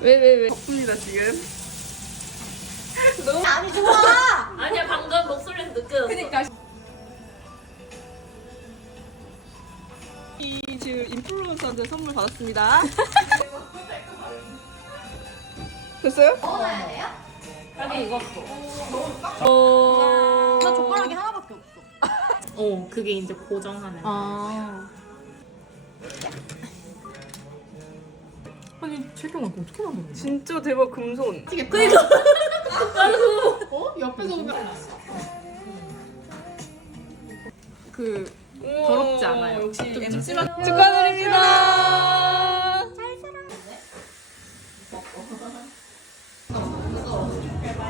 왜 왜 왜? 덕분이다 지금. 너무 아니 좋아. 아니야 방금 목소리에서 느껴졌어. 그니까. 이 지금 인플루언서한테 선물 받았습니다. 됐어요? 먹어야 돼요? 빨리 익었어. 어... 나 젓가락이 하나밖에 없어. 어, 그게 이제 고정하는. 아. 아니 체격 어떻게 만드는 거야? 진짜 대박 금손. 그니까. 나도. 어? 옆에서 보면 그 더럽지 않아요. 역시 좀 찜찜한. 축하드립니다. 잘 살았는데.